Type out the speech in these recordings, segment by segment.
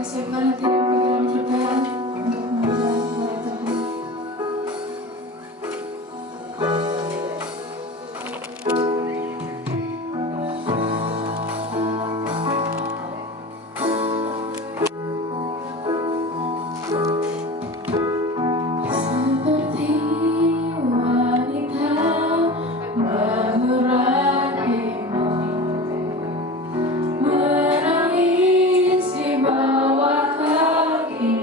kasih Tuhan hati dan pikiran kita untuk mengenal kepada Tuhan. Seperti wanita mengurat iman, menangis di bawah kaki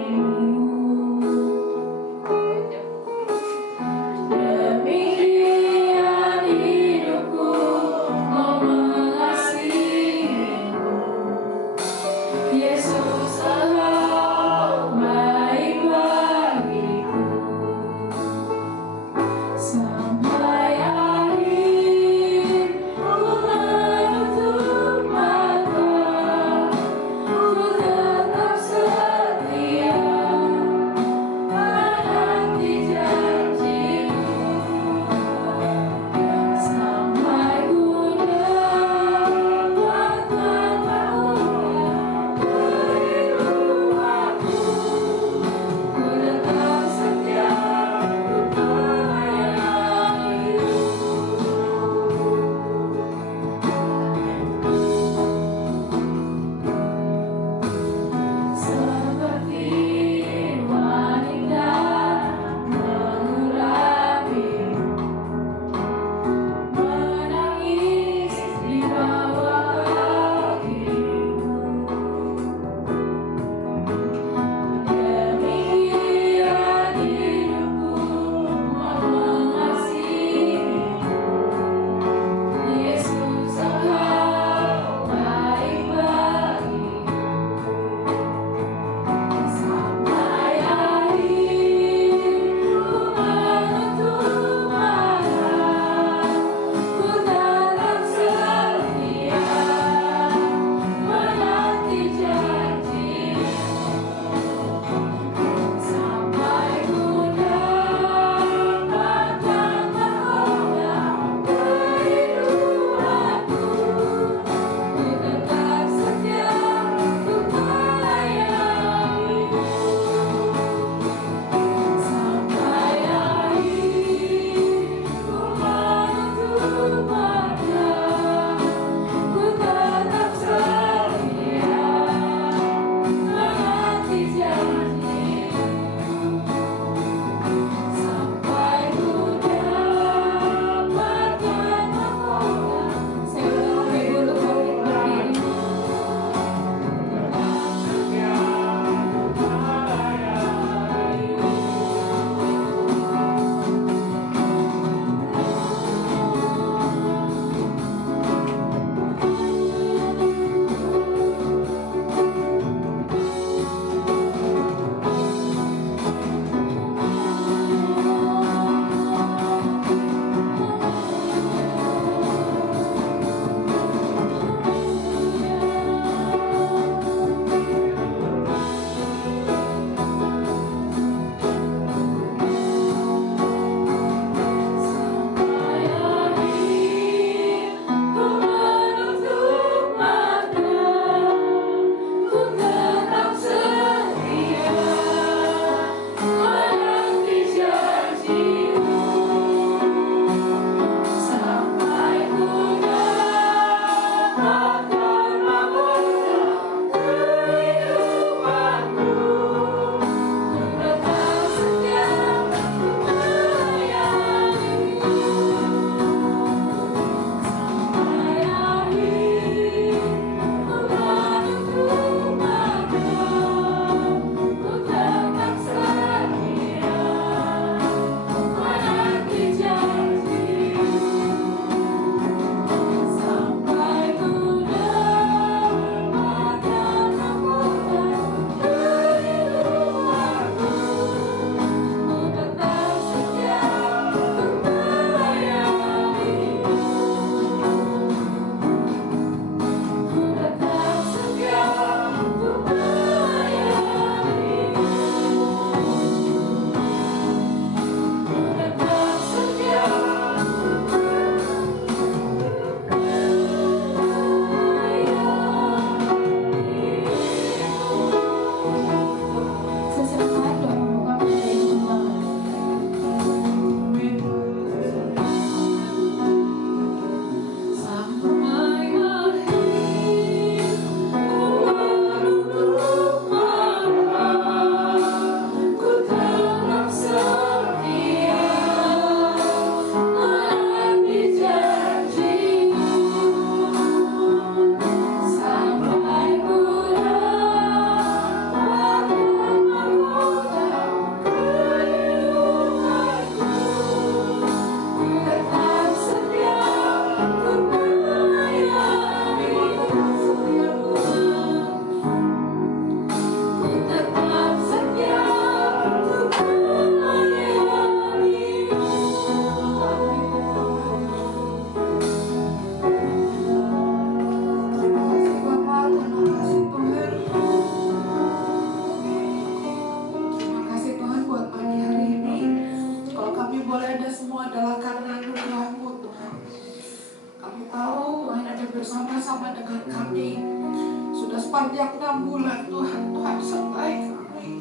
sepanjang 6 bulan Tuhan, Tuhan sertai kami.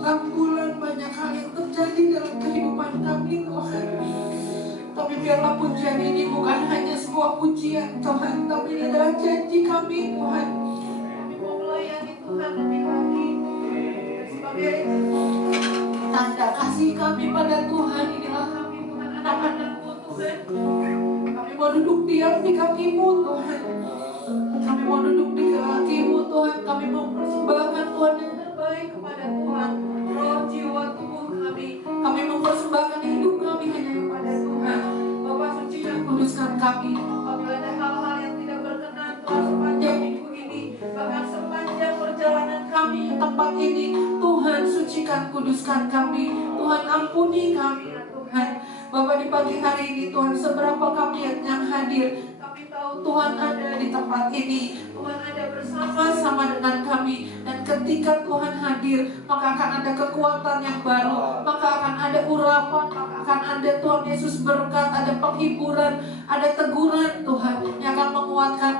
6 bulan banyak hal yang terjadi dalam kehidupan kami Tuhan. Tapi biarlah pujian ini bukan hanya sebuah pujian Tuhan, tapi ini adalah janji kami Tuhan. Kami mau melayani Tuhan lebih lagi sebagai tanda kasih kami pada Tuhan. Inilah kami Tuhan, anak-anak-Mu Tuhan. Kami mau duduk diam di kaki-Mu Tuhan. Kami mau duduk di kaki-Mu Tuhan. Kami mau persembahkan Tuhan yang terbaik kepada Tuhan. Roh, jiwa, tubuh kami. Kami mau persembahkan hidup kami hanya kepada Tuhan. Bapa suci dan kuduskan kami. Apabila ada hal-hal yang tidak berkenan Tuhan sepanjang minggu ini, bahkan sepanjang perjalanan kami di tempat ini, Tuhan sucikan, kuduskan kami. Tuhan ampuni kami ya Tuhan. Bapak, di pagi hari ini Tuhan, seberapa kami yang hadir, kami tahu Tuhan ada di tempat ini. Tuhan ada bersama-sama dengan kami. Dan ketika Tuhan hadir, maka akan ada kekuatan yang baru, maka akan ada urapan, maka akan ada Tuhan Yesus berkat, ada penghiburan, ada teguran Tuhan yang akan menguatkan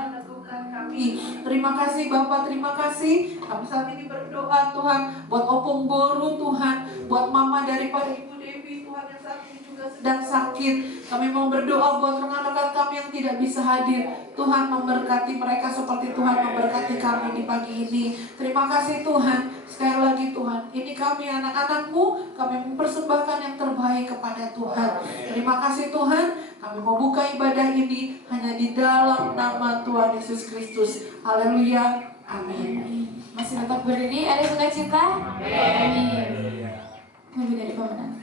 kami. Terima kasih Bapak, terima kasih. Kami saat ini berdoa Tuhan buat Opung Boru Tuhan, buat mama daripada Ibu Devi Tuhan yang saat ini juga sedang sakit. Kami mau berdoa buat rekan-rekan kami yang tidak bisa hadir. Tuhan memberkati mereka seperti Tuhan memberkati kami di pagi ini. Terima kasih Tuhan. Sekali lagi Tuhan, ini kami anak-anak-Mu, kami mempersembahkan yang terbaik kepada Tuhan. Terima kasih Tuhan. Kami mau buka ibadah ini hanya di dalam nama Tuhan Yesus Kristus. Haleluya. Amin. Masih tetap berdiri, ada sukacita? Amin. Lebih dari pemenang.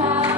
Kau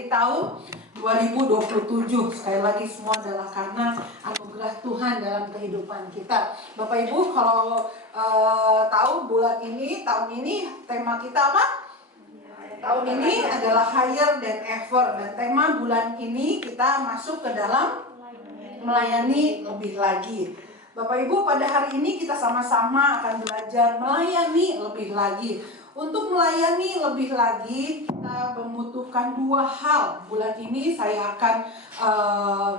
di tahun 2027. Sekali lagi semua adalah karena anugerah Tuhan dalam kehidupan kita. Bapak Ibu kalau tahu bulan ini, tahun ini tema kita apa? Tahun ini adalah higher than ever. Dan tema bulan ini kita masuk ke dalam melayani lebih lagi. Bapak Ibu, pada hari ini kita sama-sama akan belajar melayani lebih lagi. Untuk melayani lebih lagi, kita membutuhkan dua hal. Bulan ini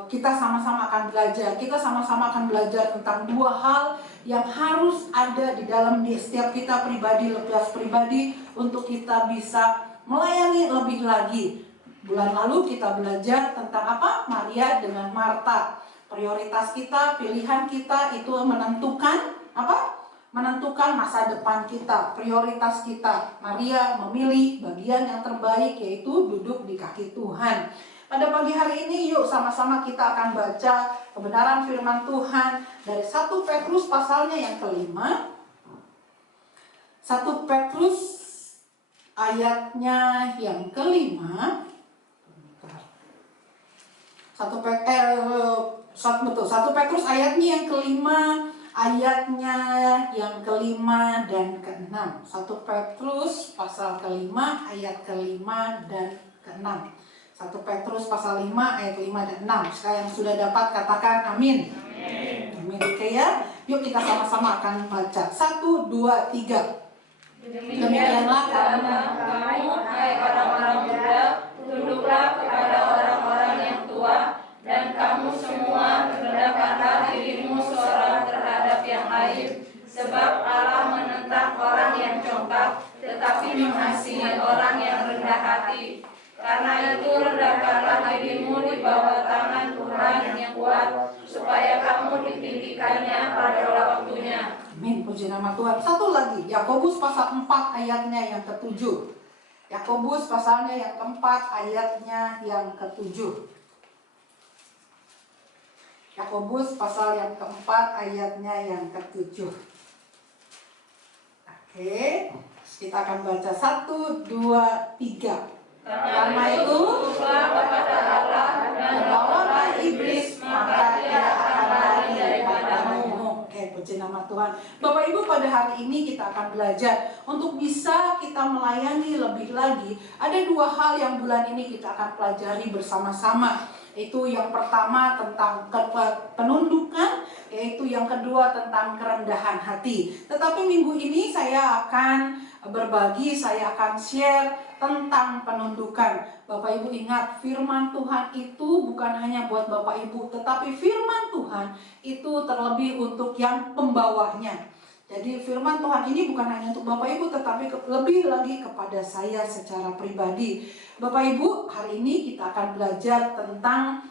kita sama-sama akan belajar. Kita sama-sama akan belajar tentang dua hal yang harus ada di dalam setiap kita pribadi, lepas pribadi, untuk kita bisa melayani lebih lagi. Bulan lalu kita belajar tentang apa? Maria dengan Marta. Prioritas kita, pilihan kita itu menentukan apa? Menentukan masa depan kita, prioritas kita. Maria memilih bagian yang terbaik, yaitu duduk di kaki Tuhan. Pada pagi hari ini yuk sama-sama kita akan baca kebenaran firman Tuhan dari 1 Petrus pasalnya yang kelima. 1 Petrus ayatnya yang kelima. 1 Petrus ayatnya yang kelima, ayatnya yang kelima dan keenam. 1 Petrus pasal kelima, ayat kelima dan keenam. 1 Petrus pasal 5 ayat 5 dan 6. Sekarang yang sudah dapat katakan amin. Amin. Oke ya. Yuk kita sama-sama akan baca. 1, 2, 3. Demikianlah kamu, hai orang-orang muda, tunduklah kepada orang-orang yang tua, dan kamu semua rendahkanlah dirimu seorang terhadap yang lain, sebab Allah menentang orang yang congkak, tetapi mengasihi orang yang rendah hati. Karena itu rendahkanlah dirimu di bawah tangan Tuhan yang kuat, supaya kamu ditinggikannya pada waktunya. Amin, puji nama Tuhan. Satu lagi, Yakobus pasal 4 ayatnya yang ke-7. Yakobus pasalnya yang keempat ayatnya yang ke-7. Yakobus pasal yang keempat ayatnya yang ke-7. Oke, kita akan baca 1, 2, 3. Karena itu tunduklah kepada Allah dan lawanlah iblis, maka ia akan lari daripadamu. Oke, puji nama Tuhan. Bapak Ibu, pada hari ini kita akan belajar untuk bisa kita melayani lebih lagi. Ada dua hal yang bulan ini kita akan pelajari bersama-sama. Itu yang pertama tentang penundukan, yaitu yang kedua tentang kerendahan hati. Tetapi minggu ini saya akan berbagi, saya akan share tentang penundukan. Bapak Ibu ingat, firman Tuhan itu bukan hanya buat Bapak Ibu, tetapi firman Tuhan itu terlebih untuk yang pembawanya. Jadi firman Tuhan ini bukan hanya untuk Bapak Ibu, tetapi lebih lagi kepada saya secara pribadi. Bapak Ibu, hari ini kita akan belajar tentang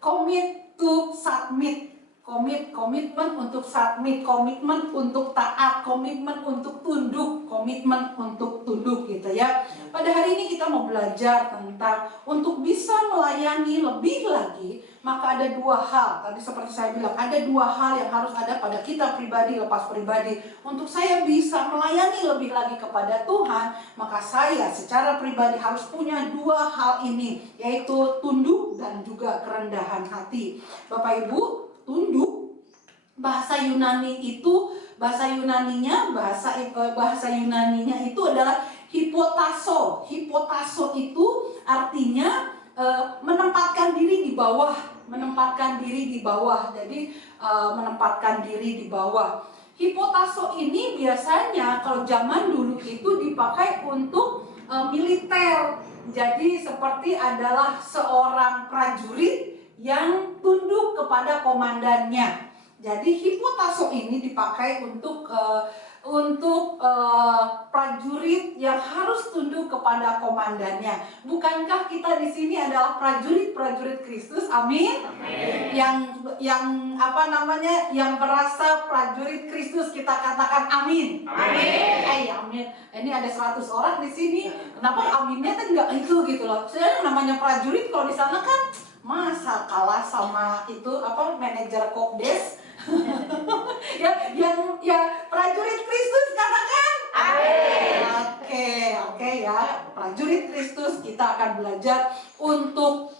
commit to submit. Komitmen untuk submit, komitmen untuk taat, komitmen untuk tunduk, komitmen untuk tunduk gitu ya. Pada hari ini kita mau belajar tentang untuk bisa melayani lebih lagi, maka ada dua hal. Tadi seperti saya bilang, ada dua hal yang harus ada pada kita pribadi, lepas pribadi. Untuk saya bisa melayani lebih lagi kepada Tuhan, maka saya secara pribadi harus punya dua hal ini, yaitu tunduk dan juga kerendahan hati. Bapak Ibu, tunduk, bahasa Yunaninya itu adalah hipotasso. Hipotasso itu artinya menempatkan diri di bawah, Jadi menempatkan diri di bawah. Hipotasso ini biasanya kalau zaman dulu itu dipakai untuk militer. Jadi seperti adalah seorang prajurit yang tunduk kepada komandannya. Jadi hipotasso ini dipakai untuk prajurit yang harus tunduk kepada komandannya. Bukankah kita di sini adalah prajurit Kristus? Amin. Amin. Yang merasa prajurit Kristus, kita katakan amin. Amin. Amin. Ini ada 100 orang di sini. Kenapa aminnya kan enggak itu gitu loh. Soalnya namanya prajurit kalau di sana kan masa kalah sama itu manajer Kopdes. Ya prajurit Kristus katakan amin. Oke. ya prajurit Kristus, kita akan belajar untuk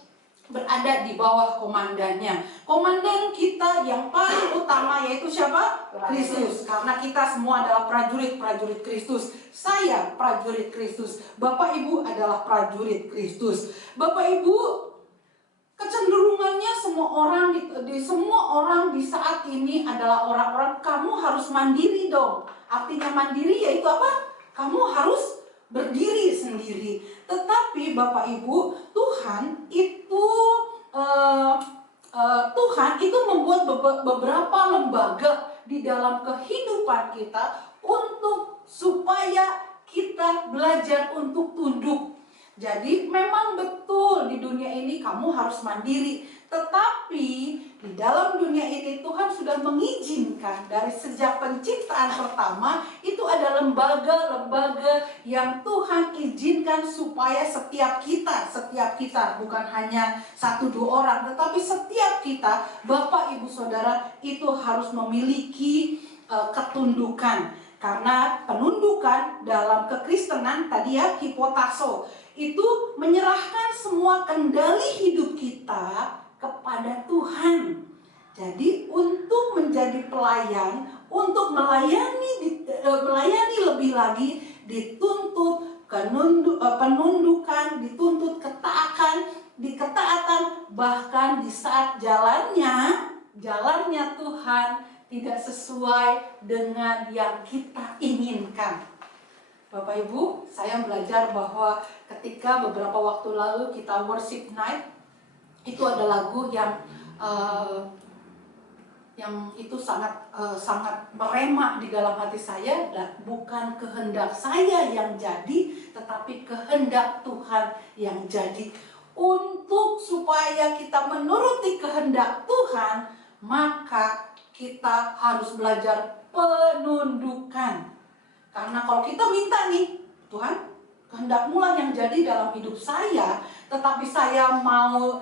berada di bawah komandannya. Komandan kita yang paling utama yaitu siapa? Kristus. Karena kita semua adalah prajurit Kristus. Saya prajurit Kristus. Bapak Ibu adalah prajurit Kristus. Bapak Ibu, kecenderungannya semua orang di saat ini adalah orang-orang kamu harus mandiri dong. Artinya mandiri yaitu apa? Kamu harus berdiri sendiri. Tetapi Bapak Ibu, Tuhan itu membuat beberapa lembaga di dalam kehidupan kita supaya kita belajar untuk tunduk. Jadi memang betul di dunia ini kamu harus mandiri, tetapi di dalam dunia ini Tuhan sudah mengizinkan dari sejak penciptaan pertama itu ada lembaga-lembaga yang Tuhan izinkan supaya setiap kita bukan hanya 1-2 orang, tetapi setiap kita, Bapak Ibu Saudara, itu harus memiliki ketundukan. Karena penundukan dalam kekristenan tadi ya, hipotaso, itu menyerahkan semua kendali hidup kita kepada Tuhan. Jadi untuk menjadi pelayan, untuk melayani lebih lagi, dituntut penundukan, dituntut ketaatan, bahkan di saat jalannya Tuhan tidak sesuai dengan yang kita inginkan. Bapak Ibu, saya belajar bahwa ketika beberapa waktu lalu kita worship night, itu ada lagu yang itu sangat merema di dalam hati saya, dan bukan kehendak saya yang jadi, tetapi kehendak Tuhan yang jadi. Untuk supaya kita menuruti kehendak Tuhan, maka kita harus belajar penundukan. Karena kalau kita minta nih, Tuhan, kehendak-Mu lah yang jadi dalam hidup saya, tetapi saya mau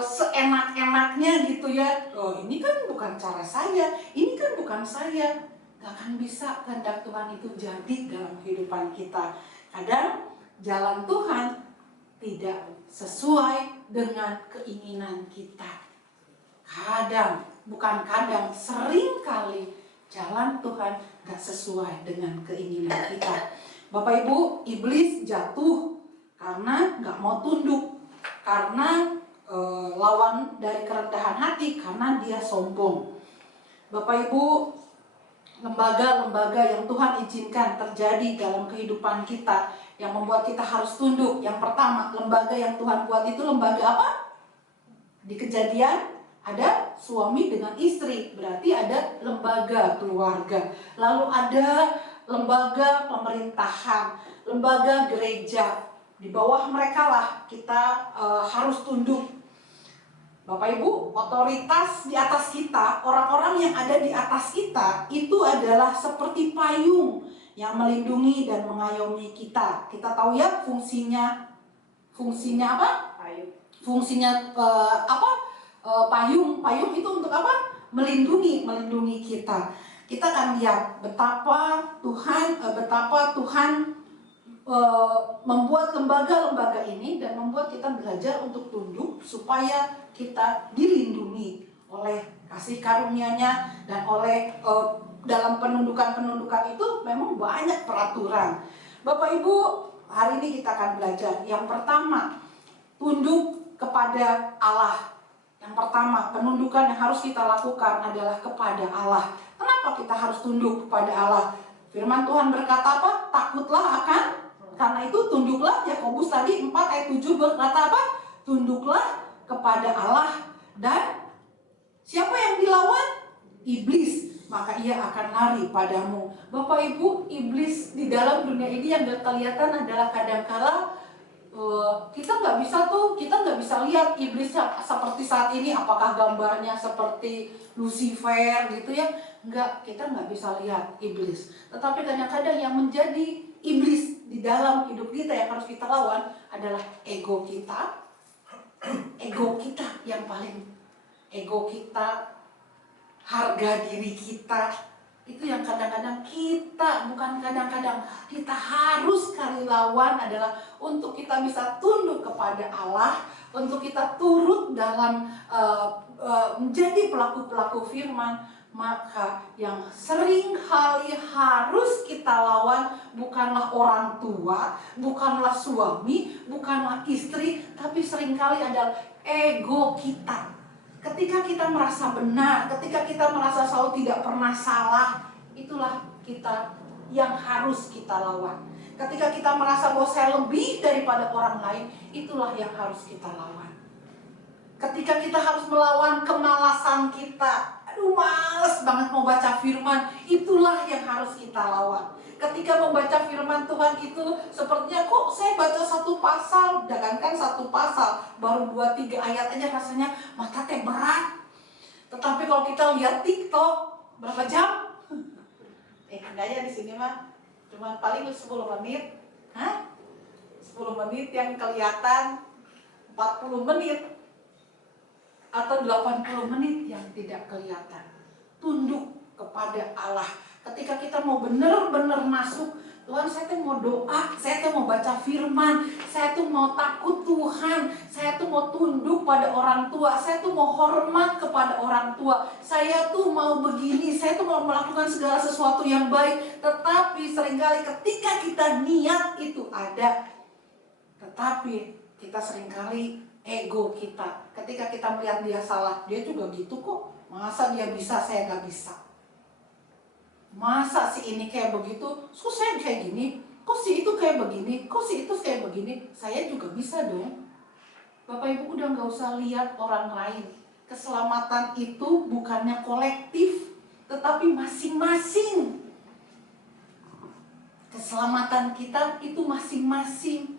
seenak-enaknya gitu ya. Oh, ini kan bukan cara saya, ini kan bukan saya. Gak akan bisa kehendak Tuhan itu jadi dalam kehidupan kita. Kadang jalan Tuhan tidak sesuai dengan keinginan kita. Sering kali jalan Tuhan gak sesuai dengan keinginan kita. Bapak Ibu, iblis jatuh karena gak mau tunduk, karena lawan dari kerendahan hati, karena dia sombong. Bapak Ibu, lembaga-lembaga yang Tuhan izinkan terjadi dalam kehidupan kita yang membuat kita harus tunduk. Yang pertama, lembaga yang Tuhan buat itu lembaga apa? Di Kejadian ada suami dengan istri, berarti ada lembaga keluarga. Lalu ada lembaga pemerintahan, lembaga gereja. Di bawah mereka lah kita harus tunduk. Bapak Ibu, otoritas di atas kita, orang-orang yang ada di atas kita, itu adalah seperti payung yang melindungi dan mengayomi kita. Kita tahu ya fungsinya apa? Fungsinya payung itu untuk apa? Melindungi kita. Kita akan lihat betapa Tuhan membuat lembaga-lembaga ini dan membuat kita belajar untuk tunduk supaya kita dilindungi oleh kasih karunia-Nya, dan oleh dalam penundukan itu memang banyak peraturan. Bapak Ibu, hari ini kita akan belajar yang pertama, tunduk kepada Allah. Yang pertama, penundukan yang harus kita lakukan adalah kepada Allah. Kenapa kita harus tunduk kepada Allah? Firman Tuhan berkata apa? Takutlah karena itu tunduklah. Yakobus tadi 4 ayat 7 berkata apa? Tunduklah kepada Allah, dan siapa yang dilawan? Iblis, maka ia akan lari padamu. Bapak Ibu, iblis di dalam dunia ini yang gak kelihatan adalah kadangkala kita nggak bisa lihat iblis seperti saat ini, apakah gambarnya seperti Lucifer gitu ya. Kita nggak bisa lihat iblis. Tetapi kadang-kadang yang menjadi iblis di dalam hidup kita yang harus kita lawan adalah ego kita. Ego kita, harga diri kita, Itu yang kadang-kadang kita, bukan kadang-kadang, kita harus kali lawan adalah untuk kita bisa tunduk kepada Allah, untuk kita turut dalam menjadi pelaku-pelaku firman. Maka yang sering kali harus kita lawan bukanlah orang tua, bukanlah suami, bukanlah istri, tapi seringkali adalah ego kita. Ketika kita merasa benar, ketika kita merasa selalu tidak pernah salah, itulah kita yang harus kita lawan. Ketika kita merasa bahwa saya lebih daripada orang lain, itulah yang harus kita lawan. Ketika kita harus melawan kemalasan kita, aduh males banget mau baca firman, itulah yang harus kita lawan. Ketika membaca firman Tuhan itu sepertinya kok saya baca satu pasal, jangankan satu pasal, baru 2-3 ayat aja rasanya mata teh berat. Tetapi kalau kita lihat TikTok berapa jam? Enggak ya di sini mah, cuma paling 10 menit. 10 menit yang kelihatan, 40 menit atau 80 menit yang tidak kelihatan. Tunduk kepada Allah. Ketika kita mau benar-benar masuk, Tuhan saya tuh mau doa, saya tuh mau baca firman, saya tuh mau takut Tuhan, saya tuh mau tunduk pada orang tua, saya tuh mau hormat kepada orang tua, saya tuh mau begini, saya tuh mau melakukan segala sesuatu yang baik. Tetapi seringkali ketika kita niat itu ada, tetapi kita seringkali ego kita, ketika kita melihat dia salah, dia juga gitu kok, masa dia bisa, saya gak bisa. Masa si ini kayak begitu, kok saya kayak gini, kok si itu kayak begini, kok si itu kayak begini, saya juga bisa dong. Bapak Ibu udah gak usah lihat orang lain. Keselamatan itu bukannya kolektif, tetapi masing-masing. Keselamatan kita itu masing-masing.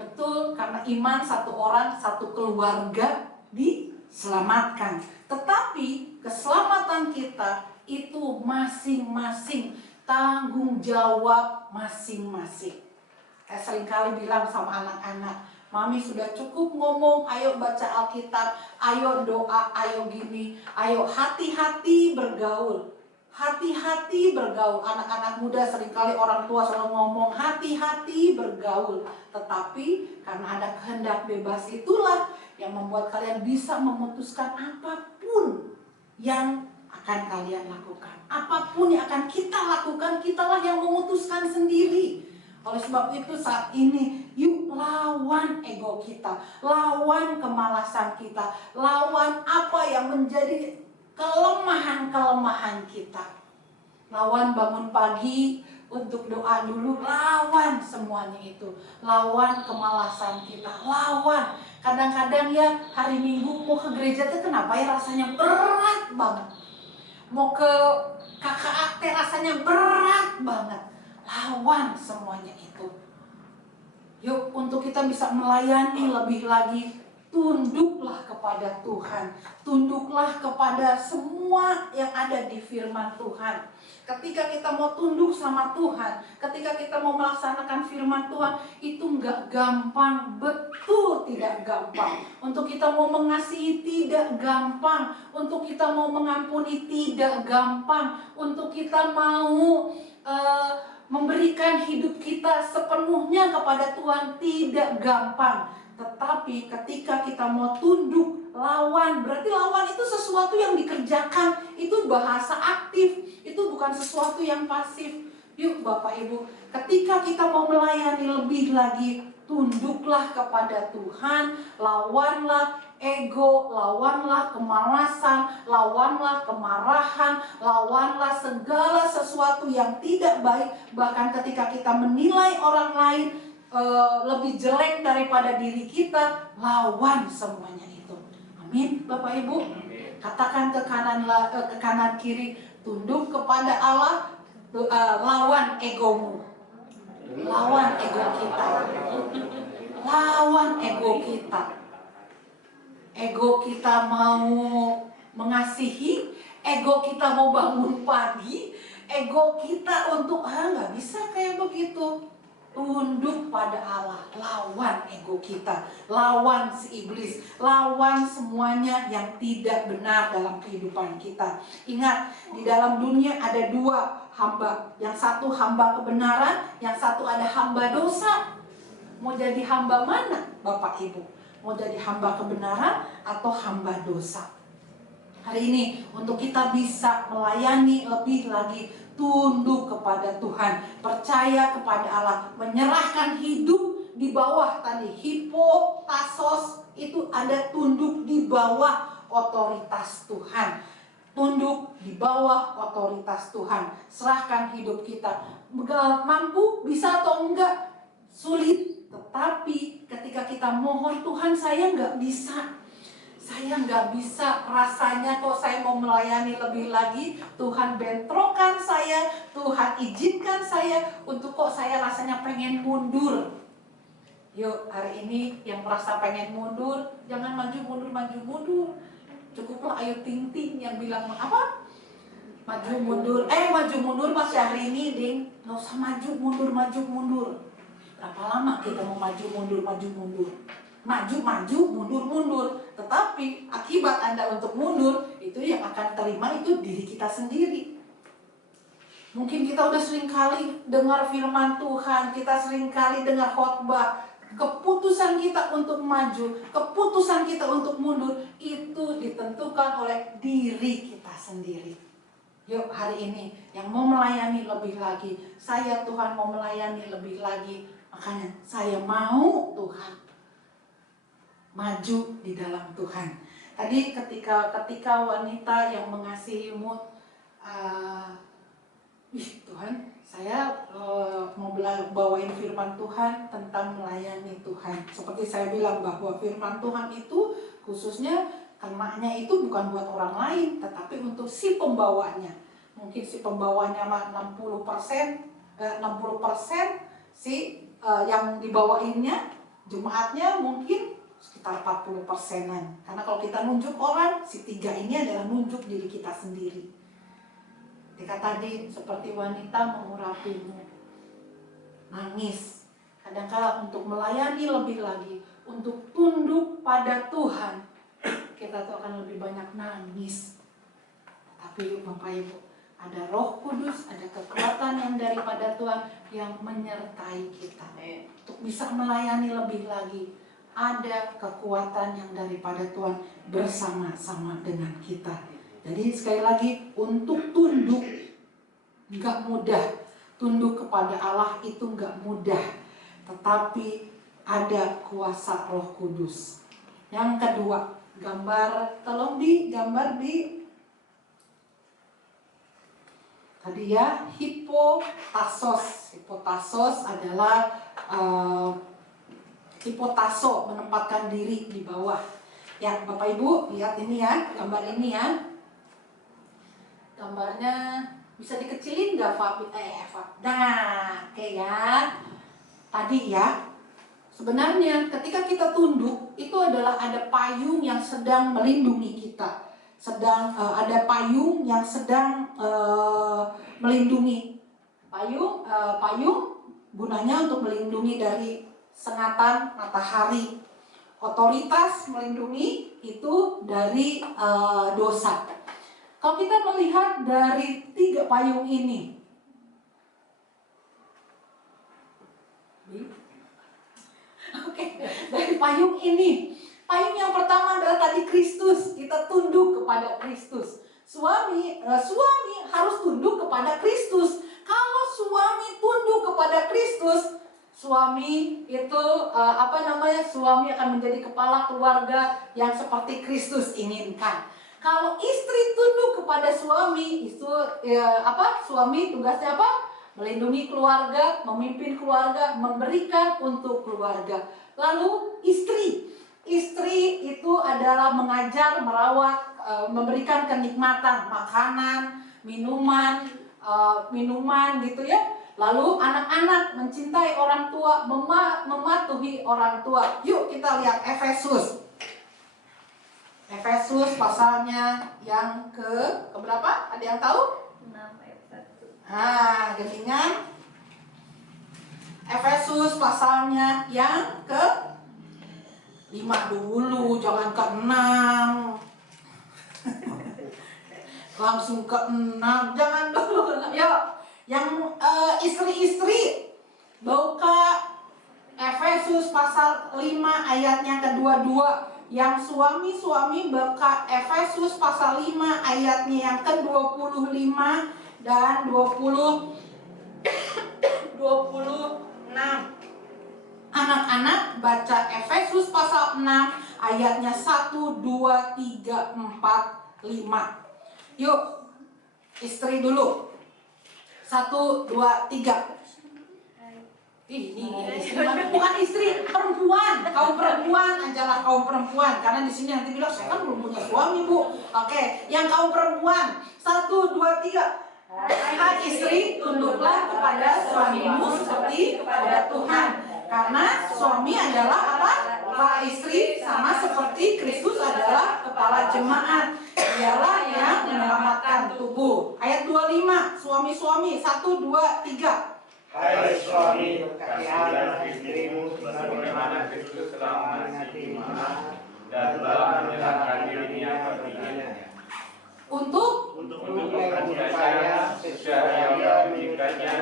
Betul, karena iman satu orang, satu keluarga diselamatkan. Tetapi keselamatan kita itu masing-masing, tanggung jawab masing-masing. Saya seringkali bilang sama anak-anak, Mami sudah cukup ngomong, ayo baca Alkitab, ayo doa, ayo gini, ayo hati-hati bergaul. Hati-hati bergaul. Anak-anak muda seringkali orang tua selalu ngomong hati-hati bergaul. Tetapi karena ada kehendak bebas itulah yang membuat kalian bisa memutuskan apapun yang akan kalian lakukan. Apapun yang akan kita lakukan, kitalah yang memutuskan sendiri. Oleh sebab itu saat ini, yuk lawan ego kita, lawan kemalasan kita, lawan apa yang menjadi kelemahan-kelemahan kita. Lawan bangun pagi untuk doa dulu, lawan semuanya itu. Lawan kemalasan kita, lawan. Kadang-kadang ya hari Minggu mau ke gereja itu kenapa ya rasanya berat banget. Mau ke KKA rasanya berat banget. Lawan semuanya itu. Yuk untuk kita bisa melayani lebih lagi, tunduklah kepada Tuhan. Tunduklah kepada semua yang ada di firman Tuhan. Ketika kita mau tunduk sama Tuhan, ketika kita mau melaksanakan firman Tuhan, itu nggak gampang, betul tidak gampang. Untuk kita mau mengasihi tidak gampang, untuk kita mau mengampuni tidak gampang, untuk kita mau memberikan hidup kita sepenuhnya kepada Tuhan tidak gampang. Tetapi ketika kita mau tunduk, lawan, berarti lawan itu sesuatu yang dikerjakan, itu bahasa aktif, itu bukan sesuatu yang pasif. Yuk Bapak Ibu, ketika kita mau melayani lebih lagi, tunduklah kepada Tuhan, lawanlah ego, lawanlah kemalasan, lawanlah kemarahan, lawanlah segala sesuatu yang tidak baik. Bahkan ketika kita menilai orang lain lebih jelek daripada diri kita, lawan semuanya itu. Amin, Bapak Ibu. Katakan ke kanan kiri, tunduk kepada Allah, lawan egomu, lawan ego kita, lawan ego kita. Ego kita mau mengasihi, ego kita mau bangun pagi, ego kita untuk nggak bisa kayak begitu. Tunduk pada Allah, lawan ego kita, lawan si iblis, lawan semuanya yang tidak benar dalam kehidupan kita. Ingat, di dalam dunia ada dua hamba. Yang satu hamba kebenaran, yang satu ada hamba dosa. Mau jadi hamba mana Bapak Ibu? Mau jadi hamba kebenaran atau hamba dosa? Hari ini untuk kita bisa melayani lebih lagi, tunduk kepada Tuhan, percaya kepada Allah, menyerahkan hidup di bawah tadi hipotasos, itu ada tunduk di bawah otoritas Tuhan. Tunduk di bawah otoritas Tuhan. Serahkan hidup kita. Mampu, bisa atau enggak? Sulit. Tetapi ketika kita mohon, Tuhan saya enggak bisa. Saya nggak bisa, rasanya kok saya mau melayani lebih lagi, Tuhan bentrokan saya, Tuhan izinkan saya, untuk kok saya rasanya pengen mundur. Yuk hari ini yang merasa pengen mundur, jangan maju mundur. Cukuplah Ayu Ting Ting yang bilang apa? Maju mundur Mas Syahrini ding, nggak usah maju mundur. Berapa lama kita mau maju mundur? Maju, mundur. Tetapi akibat Anda untuk mundur, itu yang akan terima itu diri kita sendiri. Mungkin kita udah sering kali dengar firman Tuhan, kita sering kali dengar khotbah. Keputusan kita untuk maju, keputusan kita untuk mundur, itu ditentukan oleh diri kita sendiri. Yuk hari ini, yang mau melayani lebih lagi, saya Tuhan mau melayani lebih lagi. Makanya saya mau Tuhan maju di dalam Tuhan. Tadi ketika wanita yang mengasihimu, Tuhan, saya mau bawain firman Tuhan tentang melayani Tuhan. Seperti saya bilang bahwa firman Tuhan itu khususnya kenanya itu bukan buat orang lain, tetapi untuk si pembawanya. Mungkin si pembawanya mah 60%, si yang dibawainnya, jemaatnya mungkin sekitar 40%-an. Karena kalau kita nunjuk orang, si 3 ini adalah nunjuk diri kita sendiri. Ketika tadi seperti wanita mengurapimu, nangis. Kadang-kala untuk melayani lebih lagi, untuk tunduk pada Tuhan, kita tuh akan lebih banyak nangis. Tapi Bapak Ibu, ada Roh Kudus, ada kekuatan yang daripada Tuhan yang menyertai kita untuk bisa melayani lebih lagi. Ada kekuatan yang daripada Tuhan bersama-sama dengan kita. Jadi sekali lagi, untuk tunduk nggak mudah. Tunduk kepada Allah itu nggak mudah. Tetapi ada kuasa Roh Kudus. Yang kedua, tolong digambar di tadi ya, hipotasos. Hipotasos adalah hipotaso, menempatkan diri di bawah. Ya, Bapak Ibu, lihat ini ya, gambar ini ya. Gambarnya bisa dikecilin nggak, Pak? Nah, oke ya. Tadi ya, sebenarnya ketika kita tunduk, itu adalah ada payung yang sedang melindungi kita. Ada payung yang sedang melindungi. Payung gunanya untuk melindungi dari sengatan matahari. Otoritas melindungi itu dari dosa. Kalau kita melihat dari 3 payung ini, dari payung ini, payung yang pertama adalah tadi Kristus. Kita tunduk kepada Kristus. Suami harus tunduk kepada Kristus. Kalau suami tunduk kepada Kristus, suami itu suami akan menjadi kepala keluarga yang seperti Kristus inginkan. Kalau istri tunduk kepada suami, itu suami tugasnya apa? Melindungi keluarga, memimpin keluarga, memberikan untuk keluarga. Lalu istri itu adalah mengajar, merawat, memberikan kenikmatan, makanan, minuman gitu ya. Lalu anak-anak mencintai orang tua, mematuhi orang tua. Yuk kita lihat Efesus pasalnya yang ke berapa? Ada yang tahu? 6 ayat 1. Geningan. Efesus pasalnya yang ke 5 dulu, jangan ke 6. Langsung ke 6, jangan dulu. Yuk, yang istri-istri buka Efesus pasal 5 ayatnya ke-22. Yang suami-suami buka Efesus pasal 5 ayatnya yang ke-25 dan 26. Anak-anak baca Efesus pasal 6 ayatnya 1, 2, 3, 4, 5. Yuk, istri dulu. 1, 2, 3. Ini istri, bukan istri, perempuan, kaum perempuan, ajalah kaum perempuan. Karena di sini nanti bilang saya kan belum punya suami, Bu. Oke, yang kaum perempuan. 1, 2, 3. Hai istri, tunduklah kepada suamimu seperti kepada Tuhan. Karena suami adalah apa? Kepala istri, sama seperti Kristus adalah kepala jemaat. Dialah yang menyelamatkan tubuh. Ayat 25, suami-suami. 1, 2, 3. Hai suami, kasihilah istrimu sebagaimana Kristus telah mengasihi jemaat dan telah menyerahkan dirinya baginya Untuk mempercaya secara ia menjadikannya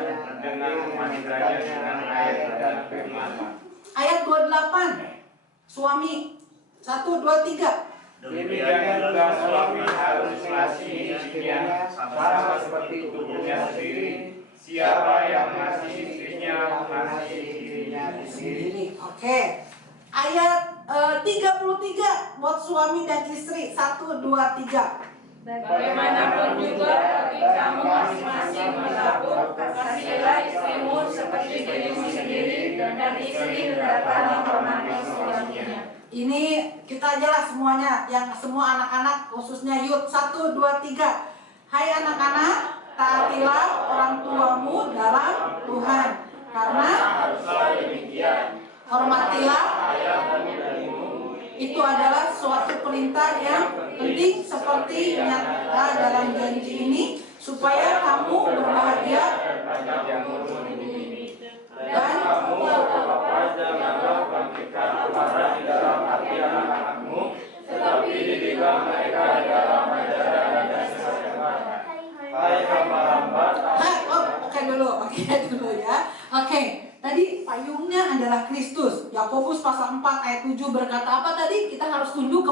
dengan memandikannya dengan air dan firman. ayat 28. Suami. 1, 2, 3. Demikian juga suami harus mengasihi istrinya sama seperti tubuhnya sendiri. Siapa yang mengasihi istrinya mengasihi dirinya sendiri. Oke. Ayat 33 buat suami dan istri. 1, 2, 3. Bagaimanapun juga ketika kamu masing-masing menabur, kasihilah istrimu seperti dirimu sendiri, dan istri hendaklah menghormati suaminya. Ini kita aja lah semuanya, yang semua anak-anak khususnya Yud. 1, 2, 3. Hai anak-anak, taatilah orang tuamu dalam Tuhan, karena hormatilah. Itu adalah suatu perintah yang penting seperti nyata dalam janji ini, supaya kamu berbahagia dan tetapi didiklah mereka dalam ajaran dan sesuatu. Hai hamba-hamba. Oke dulu ya. Oke, tadi payungnya adalah Kristus. Yakobus pasal 4 ayat 7 berkata apa tadi? Kita harus tunduk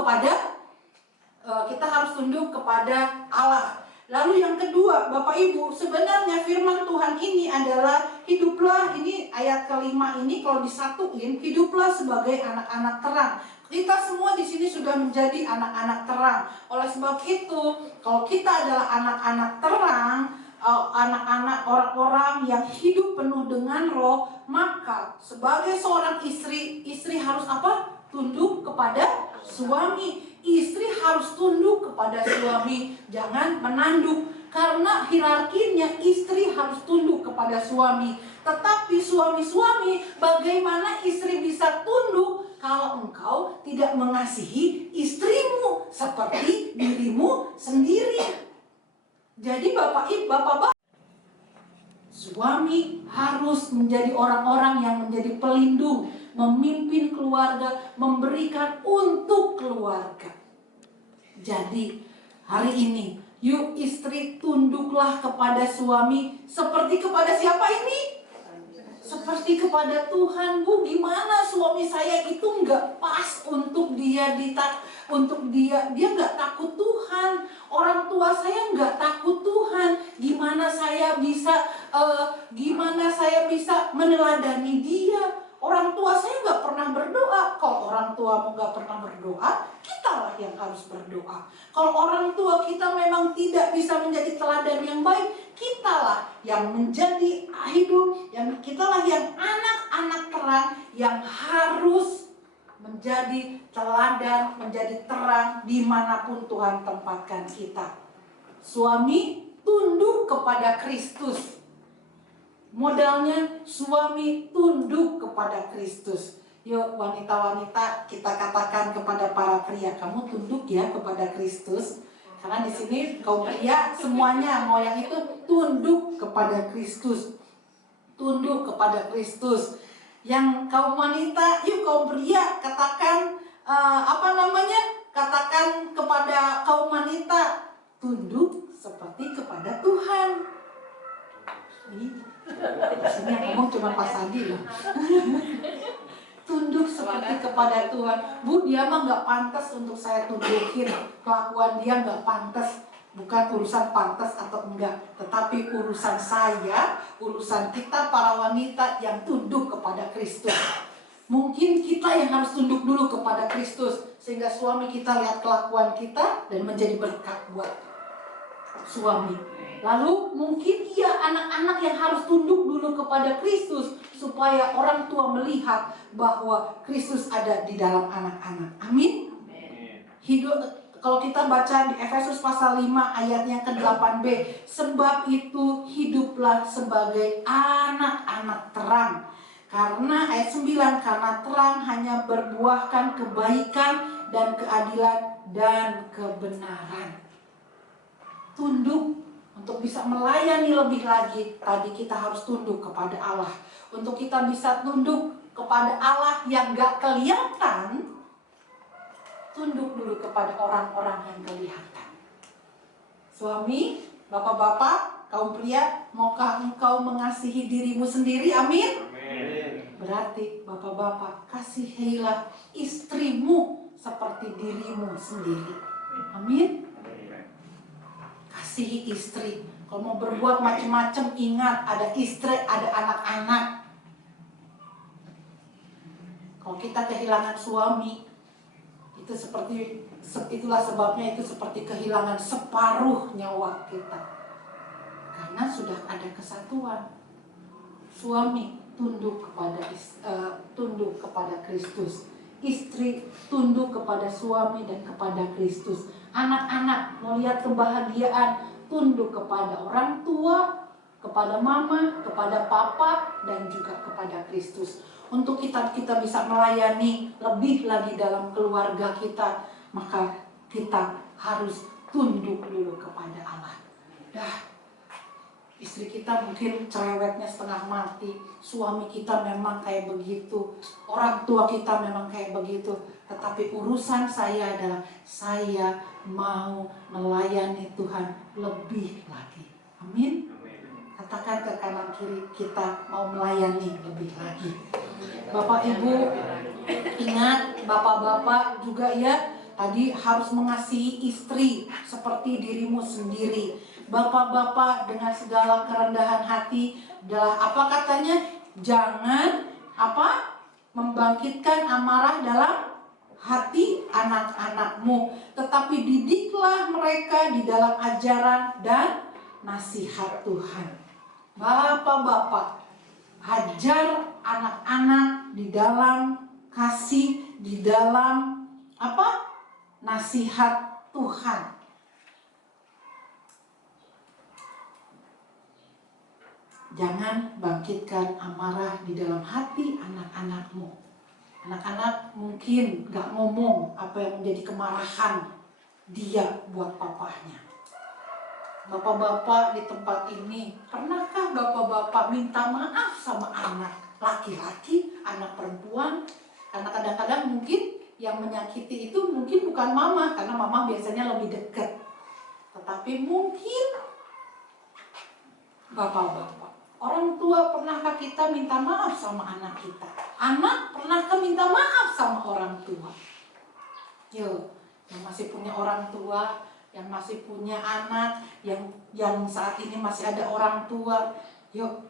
kepada Allah. Lalu yang kedua, Bapak Ibu, sebenarnya firman Tuhan ini adalah hiduplah, ini ayat kelima ini kalau disatuin, hiduplah sebagai anak-anak terang. Kita semua di sini sudah menjadi anak-anak terang. Oleh sebab itu, kalau kita adalah anak-anak terang, anak-anak orang-orang yang hidup penuh dengan roh, maka sebagai seorang istri harus apa? Tunduk kepada suami. Istri harus tunduk kepada suami, jangan menanduk. Karena hierarkinya istri harus tunduk kepada suami. Tetapi suami-suami, bagaimana istri bisa tunduk kalau engkau tidak mengasihi istrimu seperti dirimu sendiri? Jadi bapak-bapak, suami harus menjadi orang-orang yang menjadi pelindung, memimpin keluarga, memberikan untuk keluarga. Jadi hari ini, yuk istri tunduklah kepada suami seperti kepada siapa ini? Seperti kepada Tuhan. Bu, gimana suami saya itu nggak pas untuk dia dia nggak takut Tuhan. Orang tua saya nggak takut Tuhan. Gimana saya bisa meneladani dia? Orang tua saya nggak pernah berdoa. Kalau orang tuamu nggak pernah berdoa, kitalah yang harus berdoa. Kalau orang tua kita memang tidak bisa menjadi teladan yang baik, kitalah yang menjadi hidup, kitalah yang anak-anak terang yang harus menjadi teladan, menjadi terang dimanapun Tuhan tempatkan kita. Suami tunduk kepada Kristus. Modalnya suami tunduk kepada Kristus. Yuk wanita-wanita, kita katakan kepada para pria, kamu tunduk ya kepada Kristus. Karena di sini kaum pria semuanya mau yang itu tunduk kepada Kristus. tunduk kepada Kristus. Yang kaum wanita, yuk kaum pria, katakan katakan kepada kaum wanita, tunduk seperti kepada Tuhan. Ini ngomong cuma Pak Sandi loh. Tunduk seperti kepada Tuhan. Bu, dia mah nggak pantas untuk saya tundukin. Kelakuan dia nggak pantas. Bukan urusan pantas atau enggak, tetapi urusan saya, urusan kita para wanita yang tunduk kepada Kristus. Mungkin kita yang harus tunduk dulu kepada Kristus, sehingga suami kita lihat kelakuan kita dan menjadi berkat buat suami. Lalu mungkin anak-anak yang harus tunduk dulu kepada Kristus, supaya orang tua melihat bahwa Kristus ada di dalam anak-anak. Amin. Kalau kita baca di Efesus pasal 5 ayatnya ke-8b, sebab itu hiduplah sebagai anak-anak terang. Karena ayat 9, karena terang hanya berbuahkan kebaikan dan keadilan dan kebenaran. Tunduk untuk bisa melayani lebih lagi, tadi kita harus tunduk kepada Allah. Untuk kita bisa tunduk kepada Allah yang gak kelihatan, tunduk dulu kepada orang-orang yang kelihatan. Suami, bapak-bapak, kaum pria, maukah engkau mengasihi dirimu sendiri? Amin. Amin. Berarti bapak-bapak, kasihilah istrimu seperti dirimu sendiri. Amin. Kasihi istri. Kalau mau berbuat macam-macam, ingat ada istri, ada anak-anak. Kalau kita kehilangan suami, itulah sebabnya itu seperti kehilangan separuh nyawa kita. Karena sudah ada kesatuan. Suami tunduk kepada Kristus. Istri tunduk kepada suami dan kepada Kristus. Anak-anak melihat kebahagiaan, tunduk kepada orang tua, kepada mama, kepada papa, dan juga kepada Kristus. Untuk kita bisa melayani lebih lagi dalam keluarga kita, maka kita harus tunduk dulu kepada Allah. Istri kita mungkin cerewetnya setengah mati, suami kita memang kayak begitu, orang tua kita memang kayak begitu, tetapi urusan saya adalah saya mau melayani Tuhan lebih lagi. Amin. Katakan ke kanan kiri, kita mau melayani lebih lagi. Bapak Ibu, ingat bapak-bapak juga ya, tadi harus mengasihi istri seperti dirimu sendiri. Bapak-bapak dengan segala kerendahan hati adalah apa katanya? Jangan membangkitkan amarah dalam hati anak-anakmu, tetapi didiklah mereka di dalam ajaran dan nasihat Tuhan. Bapak-bapak, ajar anak-anak di dalam kasih, di dalam nasihat Tuhan. Jangan bangkitkan amarah di dalam hati anak-anakmu. Anak-anak mungkin gak ngomong apa yang menjadi kemarahan dia buat papahnya. Bapak-bapak di tempat ini, pernahkah bapak-bapak minta maaf sama anak laki-laki, anak perempuan? Karena kadang-kadang mungkin yang menyakiti itu mungkin bukan mama, karena mama biasanya lebih dekat. Tetapi mungkin bapak-bapak, orang tua, pernahkah kita minta maaf sama anak kita? Anak, pernahkah minta maaf sama orang tua? Yo, yang masih punya orang tua, yang masih punya anak, yang saat ini masih ada orang tua, yuk,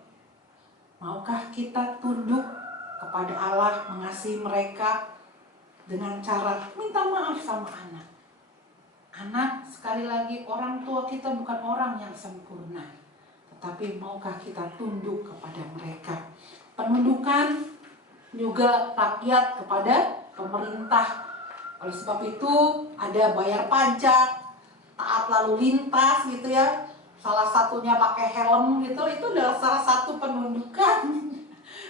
maukah kita tunduk kepada Allah, mengasihi mereka dengan cara minta maaf sama anak? Anak, sekali lagi, orang tua kita bukan orang yang sempurna, tetapi maukah kita tunduk kepada mereka? Penundukan juga rakyat kepada pemerintah. Oleh sebab itu ada bayar pajak, taat lalu lintas gitu ya, salah satunya pakai helm gitu, itu adalah salah satu penundukan.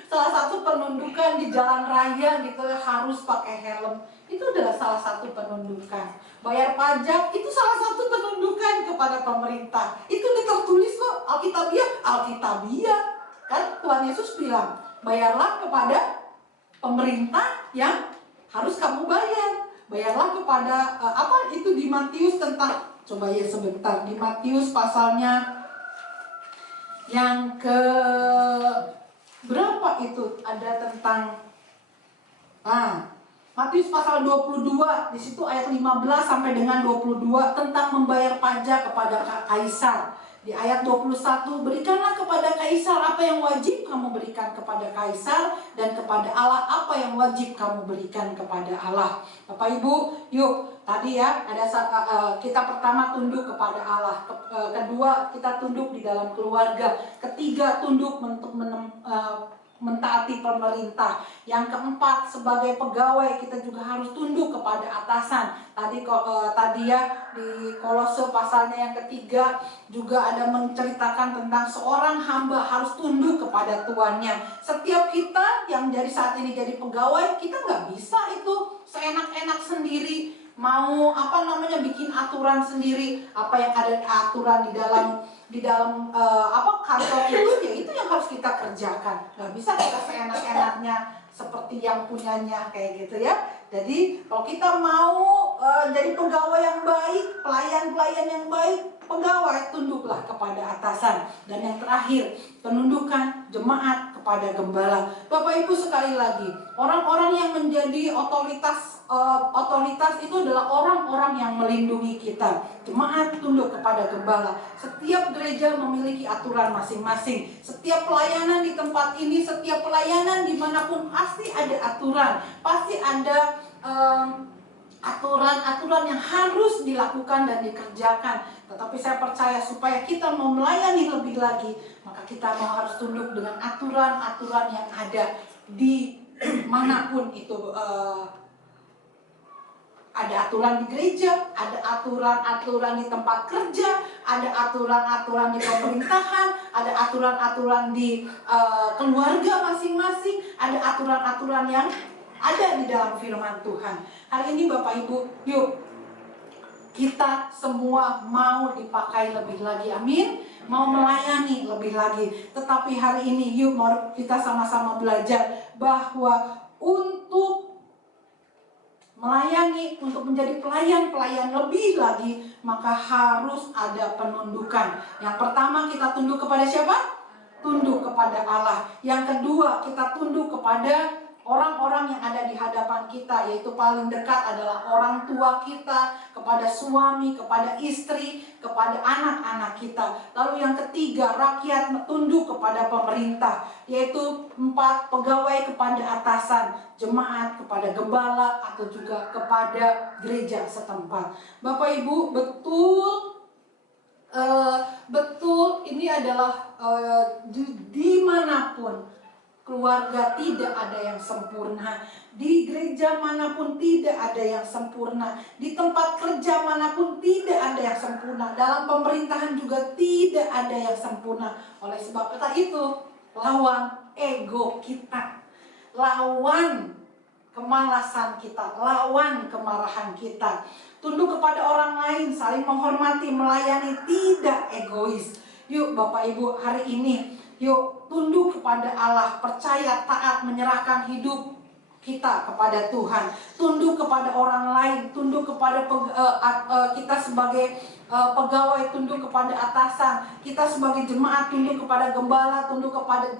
Salah satu penundukan di jalan raya gitu ya, harus pakai helm, itu adalah salah satu penundukan. Bayar pajak itu salah satu penundukan kepada pemerintah. Itu tertulis kok, Alkitabiah. Kan Tuhan Yesus bilang, bayarlah kepada pemerintah yang harus kamu bayar. Bayarlah kepada apa itu di Matius tentang, coba ya sebentar, di Matius pasalnya yang ke berapa itu ada tentang Matius pasal 22, di situ ayat 15 sampai dengan 22 tentang membayar pajak kepada kaisar. Di ayat 21, berikanlah kepada kaisar apa yang wajib kamu berikan kepada kaisar, dan kepada Allah apa yang wajib kamu berikan kepada Allah. Bapak Ibu, yuk tadi ya ada kita pertama tunduk kepada Allah, kedua kita tunduk di dalam keluarga, ketiga tunduk untuk mentaati pemerintah. Yang keempat, sebagai pegawai kita juga harus tunduk kepada atasan. Tadi ya di Kolose pasalnya yang ketiga juga ada menceritakan tentang seorang hamba harus tunduk kepada tuannya. Setiap kita yang saat ini jadi pegawai, kita nggak bisa itu seenak-enak sendiri mau bikin aturan sendiri. Apa yang ada aturan di dalam kantor itu yang harus kita kerjakan. Nggak bisa kita seenak-enaknya seperti yang punyanya kayak gitu ya. Jadi kalau kita mau jadi pegawai yang baik, pelayan yang baik, pegawai tunduklah kepada atasan. Dan yang terakhir, penundukan jemaat kepada gembala. Bapak Ibu, sekali lagi, orang-orang yang menjadi otoritas itu adalah orang-orang yang melindungi kita. Jemaat tunduk kepada gembala. Setiap gereja memiliki aturan masing-masing. Setiap pelayanan di tempat ini, setiap pelayanan dimanapun pasti ada aturan, pasti ada aturan-aturan yang harus dilakukan dan dikerjakan. Tetapi saya percaya supaya kita mau melayani lebih lagi, maka kita harus tunduk dengan aturan-aturan yang ada di manapun itu. Ada aturan di gereja, ada aturan-aturan di tempat kerja, ada aturan-aturan di pemerintahan, ada aturan-aturan di keluarga masing-masing, ada aturan-aturan yang ada di dalam firman Tuhan. Hari ini Bapak Ibu, yuk kita semua mau dipakai lebih lagi, amin. Mau melayani lebih lagi. Tetapi hari ini yuk kita sama-sama belajar bahwa untuk melayani, untuk menjadi pelayan lebih lagi, maka harus ada penundukan. Yang pertama, kita tunduk kepada siapa? Tunduk kepada Allah. Yang kedua, kita tunduk kepada orang-orang yang ada di hadapan kita, yaitu paling dekat adalah orang tua kita, kepada suami, kepada istri, kepada anak-anak kita. Lalu yang ketiga, rakyat tunduk kepada pemerintah, yaitu 4, pegawai kepada atasan, jemaat kepada gembala, atau juga kepada gereja setempat. Bapak Ibu, betul ini adalah dimanapun keluarga tidak ada yang sempurna, di gereja manapun tidak ada yang sempurna, di tempat kerja manapun tidak ada yang sempurna, dalam pemerintahan juga tidak ada yang sempurna. Oleh sebab itu, lawan ego kita, lawan kemalasan kita, lawan kemarahan kita. Tunduk kepada orang lain, saling menghormati, melayani, tidak egois. Yuk Bapak Ibu, hari ini yuk tunduk kepada Allah, percaya, taat, menyerahkan hidup kita kepada Tuhan. Tunduk kepada orang lain, tunduk kepada kita sebagai pegawai, tunduk kepada atasan. Kita sebagai jemaat tunduk kepada gembala, tunduk kepada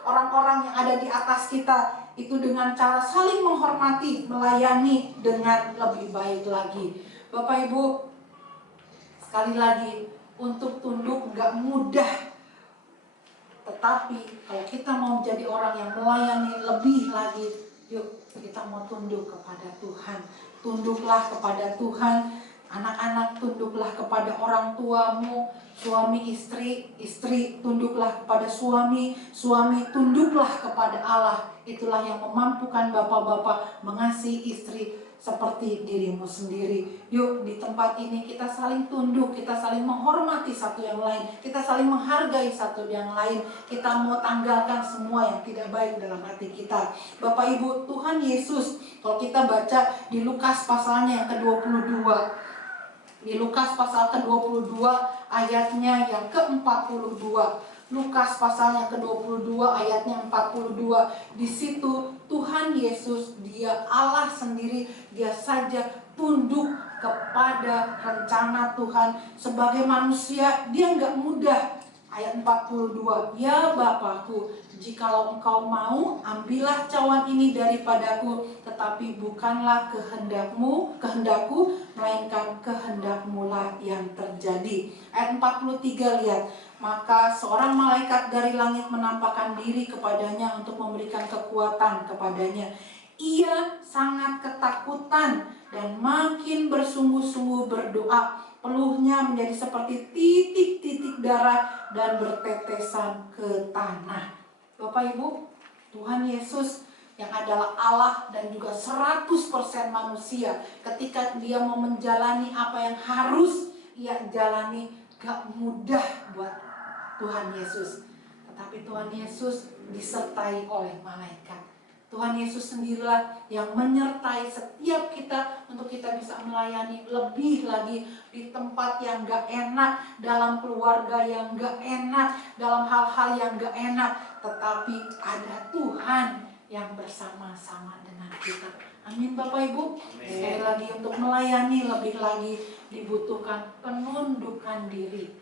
orang-orang yang ada di atas kita. Itu dengan cara saling menghormati, melayani dengan lebih baik lagi. Bapak Ibu, sekali lagi, untuk tunduk gak mudah. Tetapi kalau kita mau jadi orang yang melayani lebih lagi, yuk kita mau tunduk kepada Tuhan. Tunduklah kepada Tuhan. Anak-anak, tunduklah kepada orang tuamu. Suami istri, istri tunduklah kepada suami. Suami tunduklah kepada Allah. Itulah yang memampukan bapak-bapak mengasihi istri seperti dirimu sendiri. Yuk di tempat ini kita saling tunduk, kita saling menghormati satu yang lain, kita saling menghargai satu yang lain. Kita mau tanggalkan semua yang tidak baik dalam hati kita. Bapak Ibu, Tuhan Yesus, kalau kita baca di Lukas pasalnya yang ke-22, di Lukas pasal ke-22 ayatnya yang ke-42, Lukas pasal yang ke-22 ayatnya 42. Di situ Tuhan Yesus, Dia Allah sendiri, Dia saja tunduk kepada rencana Tuhan. Sebagai manusia Dia nggak mudah. Ayat 42, ya Bapakku, jikalau engkau mau, ambillah cawan ini daripadaku, tetapi bukanlah kehendakku, melainkan kehendakmu lah yang terjadi. Ayat 43, lihat. Maka seorang malaikat dari langit menampakkan diri kepadanya untuk memberikan kekuatan kepadanya. Ia sangat ketakutan dan makin bersungguh-sungguh berdoa. Peluhnya menjadi seperti titik-titik darah dan bertetesan ke tanah. Bapak Ibu, Tuhan Yesus yang adalah Allah dan juga 100% manusia, ketika Dia mau menjalani apa yang harus Ia jalani, gak mudah buat Tuhan Yesus. Tetapi Tuhan Yesus disertai oleh malaikat. Tuhan Yesus sendirilah yang menyertai setiap kita untuk kita bisa melayani lebih lagi di tempat yang gak enak, dalam keluarga yang gak enak, dalam hal-hal yang gak enak. Tetapi ada Tuhan yang bersama-sama dengan kita. Amin Bapak Ibu. Sekali lagi, untuk melayani lebih lagi dibutuhkan penundukan diri.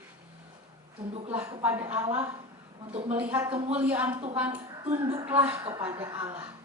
Tunduklah kepada Allah. Untuk melihat kemuliaan Tuhan, tunduklah kepada Allah.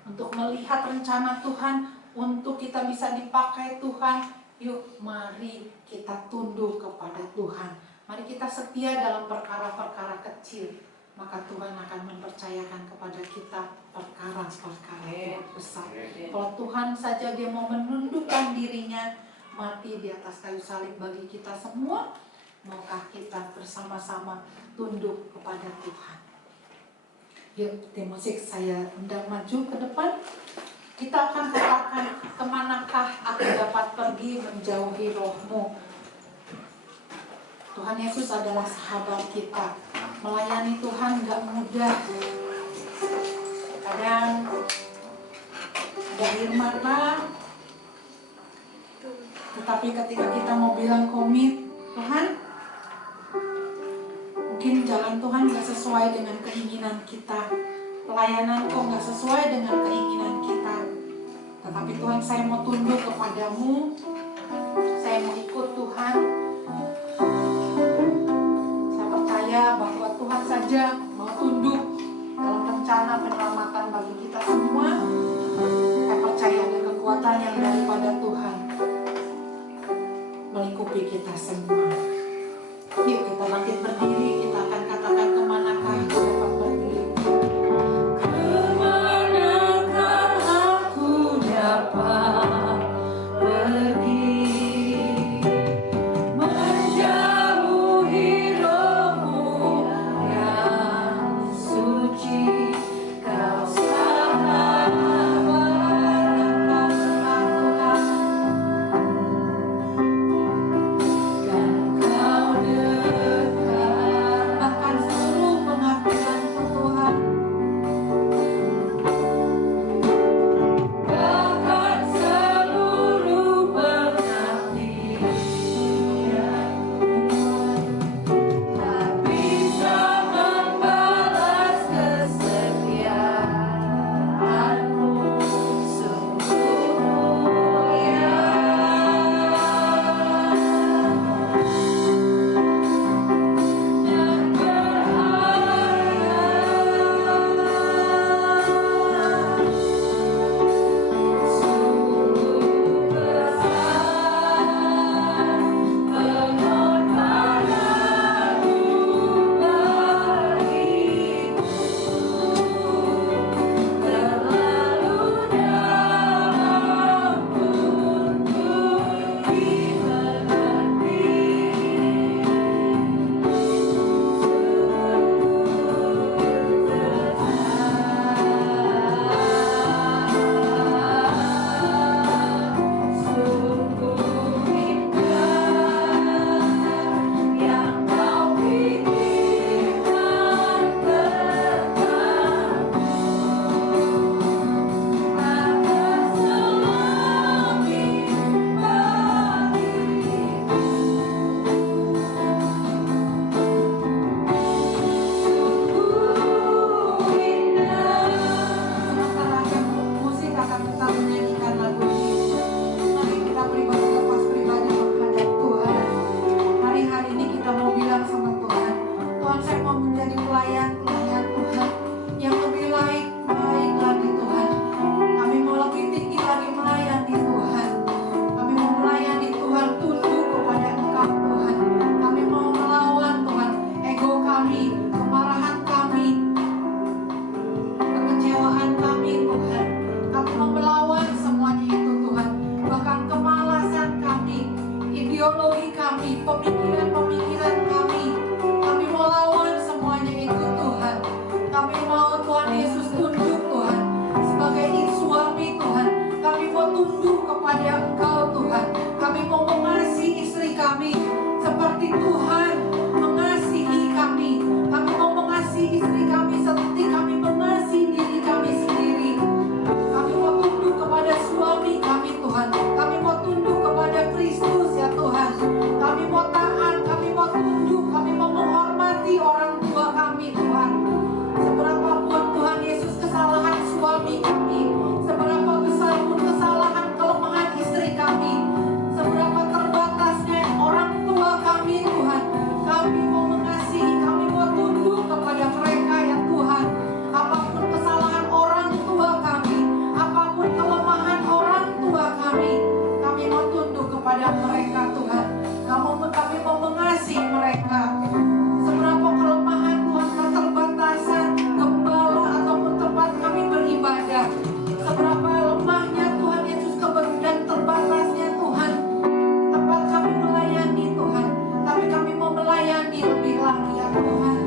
Untuk melihat rencana Tuhan, untuk kita bisa dipakai Tuhan, yuk mari kita tunduk kepada Tuhan. Mari kita setia dalam perkara-perkara kecil, maka Tuhan akan mempercayakan kepada kita perkara-perkara yang besar. Kalau Tuhan saja Dia mau menundukkan dirinya, mati di atas kayu salib bagi kita semua, maukah kita bersama-sama tunduk kepada Tuhan? Yuk, tim musik saya undang maju ke depan. Kita akan katakan, kemanakah aku dapat pergi menjauhi rohmu? Tuhan Yesus adalah sahabat kita. Melayani Tuhan gak mudah. Kadang ada air mata, tetapi ketika kita mau bilang komit, Tuhan, mungkin jalan Tuhan gak sesuai dengan keinginan kita, pelayanan kok gak sesuai dengan keinginan kita. Tetapi Tuhan, saya mau tunduk kepadamu, saya mau ikut Tuhan. Saya percaya bahwa Tuhan saja mau tunduk dalam rencana penyelamatan bagi kita semua. Saya percaya ada kekuatan yang daripada Tuhan melingkupi kita semua. Yuk kita bangkit berdiri, kita akan katakan, kemanakah aku dapat pergi? Kemanakah aku dapat pergi? Menjauhi rohmu yang suci, kau sahabat Tuhan. Dan kau dekat, bahkan kami, pemikiran-pemikiran kami. Kami mau lawan semuanya itu Tuhan. Kami mau Tuhan Yesus tunduk Tuhan sebagai suami Tuhan. Kami mau tunduk kepada Engkau Tuhan. Kami mau mengasihi istri kami seperti Tuhan mengasihi kami. Kami mau mengasihi istri kami seperti kami mengasihi diri kami sendiri. Kami mau tunduk kepada suami kami Tuhan. Kami mau tunduk kepada Kristus ya Tuhan. Kami mau taat, kami mau tunduk, kami mau menghormati orang tua kami Tuhan. Seberapapun Tuhan Yesus kesalahan suami kami, seberapa besar pun kesalahan kelemahan istri kami, seberapa terbatasnya orang tua kami Tuhan, kami mau mengasihi, kami mau tunduk kepada mereka ya Tuhan. Apapun kesalahan orang tua kami, apapun kelemahan orang tua kami mau tunduk kepada mereka Tuhan. Kami mau mengasihi mereka. Seberapa kelemahan Tuhan, keterbatasan gembala ataupun tempat kami beribadah, seberapa lemahnya Tuhan Yesus dan terbatasnya Tuhan tempat kami melayani Tuhan, tapi kami mau melayani lebih lagi ya Tuhan.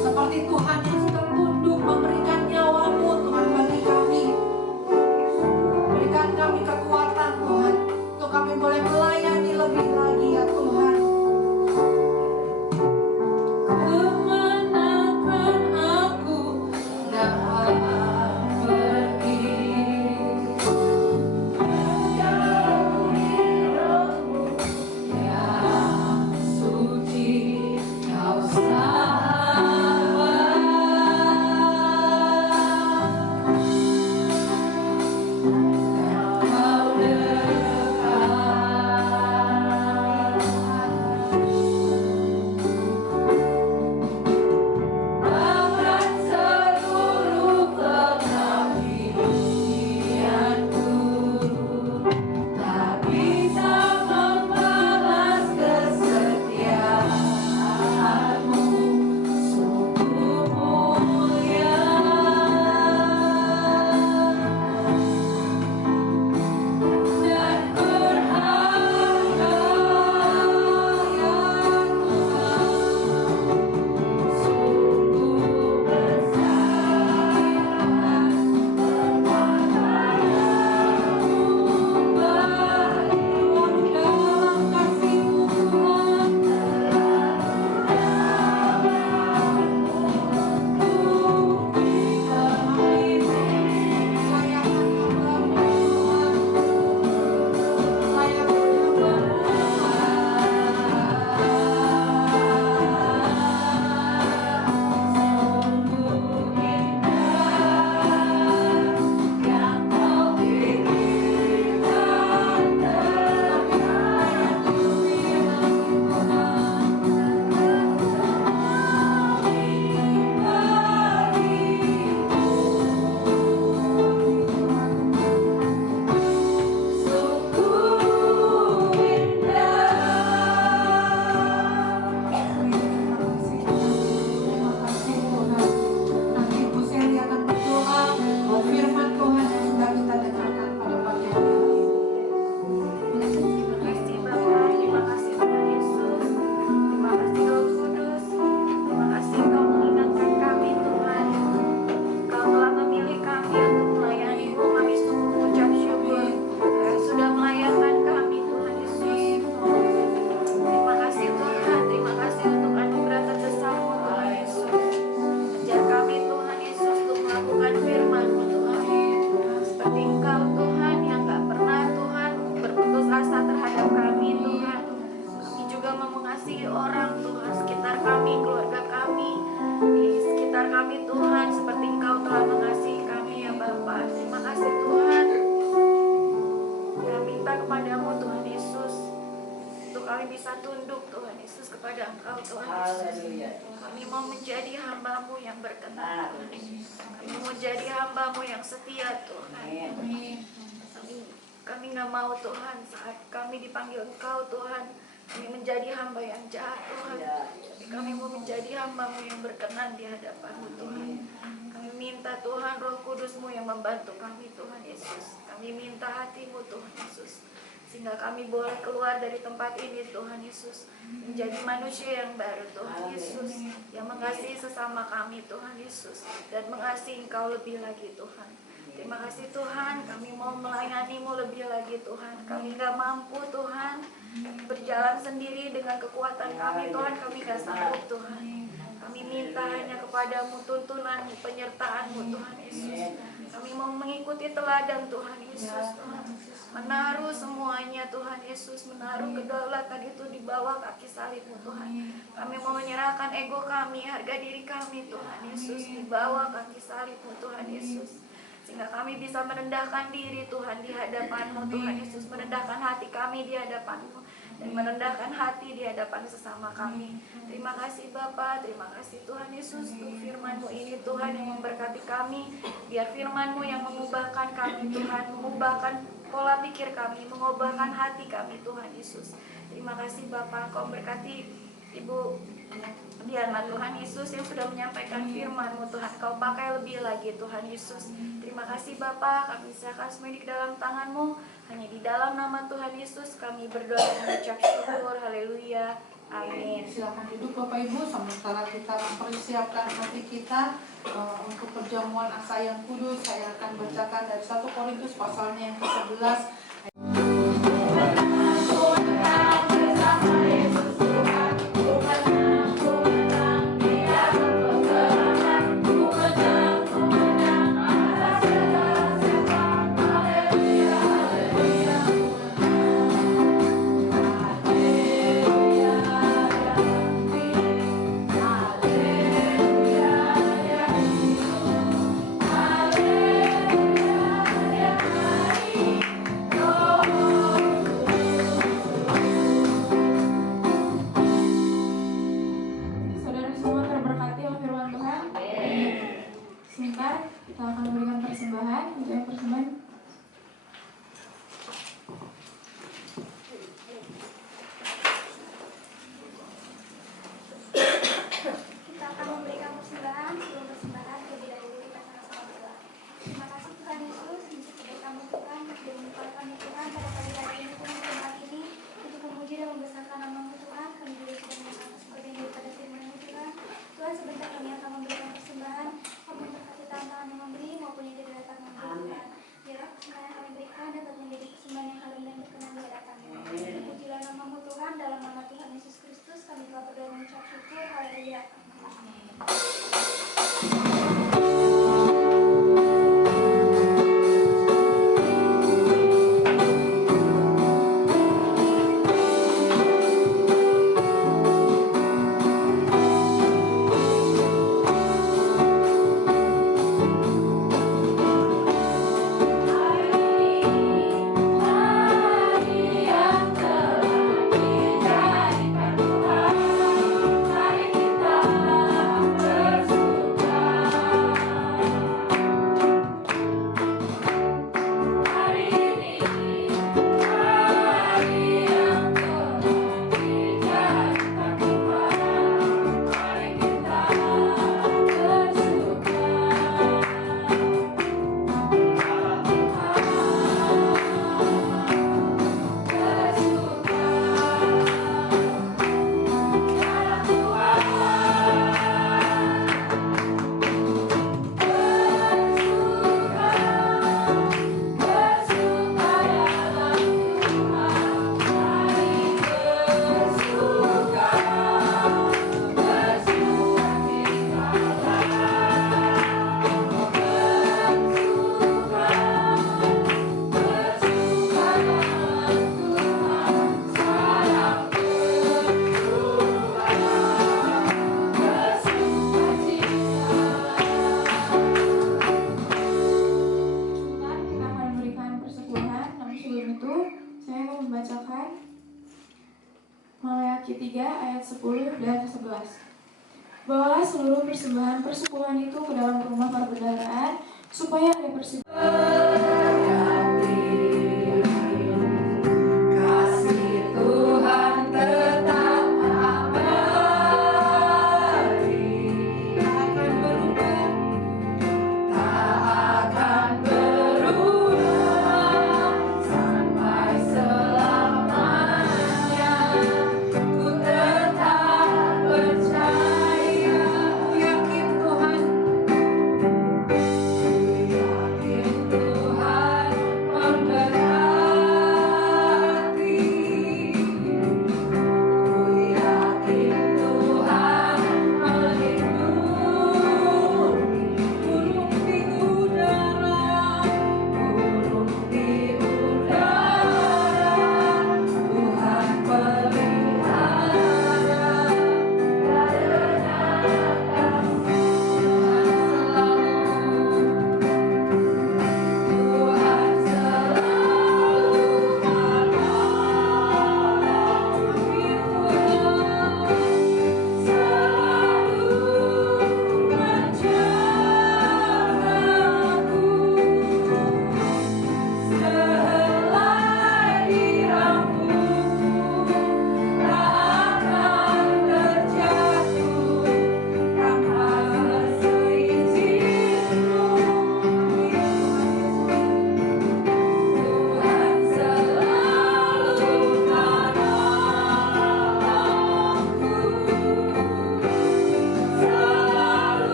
Seperti Tuhan yang sudah tunduk memberikan nyawamu Tuhan bagi kami. Berikan kami kekuatan Tuhan untuk kami boleh melayani lebih lagi ya Tuhan. Kemanakah aku dapat pergi? Menjauhi Roh-Mu yang suci, Kau sahabat. Kau bahkan seluruh pengabdianku tak bisa membalas kesetiaanmu, sungguh mulia. Dan berharga ya Tuhan, sungguh besar perbuatanmu bagi dalam kasih-Mu Tuhan, Nanti Ibu Seli akan berdoa bahwa firman Tuhan yang sudah kita dengarkan pada pagi hari ini. Terima kasih Bapa, terima kasih Tuhan Yesus, terima kasih Roh Kudus, terima kasih Kau mengingatkan kami Tuhan. Kau telah memilih kami untuk melayani-Mu, kami sungguh mengucap syukur. Kau sudah melayankan kami Tuhan Yesus. Terima kasih Tuhan, terima kasih untuk anugerah terbesar-Mu Tuhan Yesus. Ajar kami Tuhan Yesus untuk melakukan firman-Mu Tuhan. Seperti Engkau Tuhan yang gak pernah Tuhan berputus asa terhadap kami Tuhan. Kami juga mau mengasihi orang Tuhan sekitar kami, keluarga kami, di sekitar kami Tuhan, seperti Engkau telah mengasihi kami ya Bapa. Terima kasih Tuhan. Kami minta kepadamu Tuhan Yesus untuk kami bisa tunduk Tuhan Yesus kepada Engkau Tuhan Yesus. Kami mau menjadi hamba-Mu yang berkenan Tuhan Yesus. Kami mau jadi hamba-Mu yang setia Tuhan. Kami nggak mau Tuhan saat kami dipanggil Engkau Tuhan, kami menjadi hamba yang jahat Tuhan. Tapi kami mau menjadi hamba-Mu yang berkenan di hadapan-Mu Tuhan. Kami minta Tuhan Roh Kudus-Mu yang membantu kami Tuhan Yesus. Kami minta hati-Mu Tuhan Yesus, sehingga kami boleh keluar dari tempat ini Tuhan Yesus, menjadi manusia yang baru Tuhan Yesus, yang mengasihi sesama kami Tuhan Yesus, dan mengasihi Engkau lebih lagi Tuhan. Terima kasih Tuhan, kami mau melayani-Mu lebih lagi Tuhan. Kami gak mampu Tuhan berjalan sendiri dengan kekuatan kami Tuhan, kami gak sanggup Tuhan. Kami minta hanya kepadamu tuntunan penyertaan-Mu Tuhan Yesus. Kami mau mengikuti teladan Tuhan Yesus Tuhan. Menaruh semuanya Tuhan Yesus, menaruh kedaulatan itu di bawah kaki salib-Mu Tuhan. Kami mau menyerahkan ego kami, harga diri kami Tuhan Yesus di bawah kaki salib-Mu Tuhan Yesus. Sehingga kami bisa merendahkan diri Tuhan di hadapan-Mu Tuhan Yesus, merendahkan hati kami di hadapan-Mu, dan merendahkan hati di hadapan sesama kami. Terima kasih Bapa, terima kasih Tuhan Yesus untuk firman-Mu ini Tuhan yang memberkati kami. Biar firman-Mu yang mengubahkan kami Tuhan, mengubahkan pola pikir kami, mengubahkan hati kami Tuhan Yesus. Terima kasih Bapa, Engkau berkati Ibu Diana Tuhan Yesus yang sudah menyampaikan firman-Mu Tuhan. Kau pakai lebih lagi Tuhan Yesus. Terima kasih Bapa, kami serahkan semua ini ke dalam tangan-Mu. Hanya di dalam nama Tuhan Yesus kami berdoa dan mengucap syukur. Haleluya. Amin. Silakan duduk Bapak Ibu, sementara kita mempersiapkan hati kita untuk perjamuan asa yang kudus. Saya akan bacakan dari 1 Korintus pasalnya yang ke-11. Maleakhi 3 ayat 10 dan 11. Bawalah seluruh persembahan persepuluhan itu ke dalam rumah perbendaharaan, supaya ada persembahan. Sampai selalu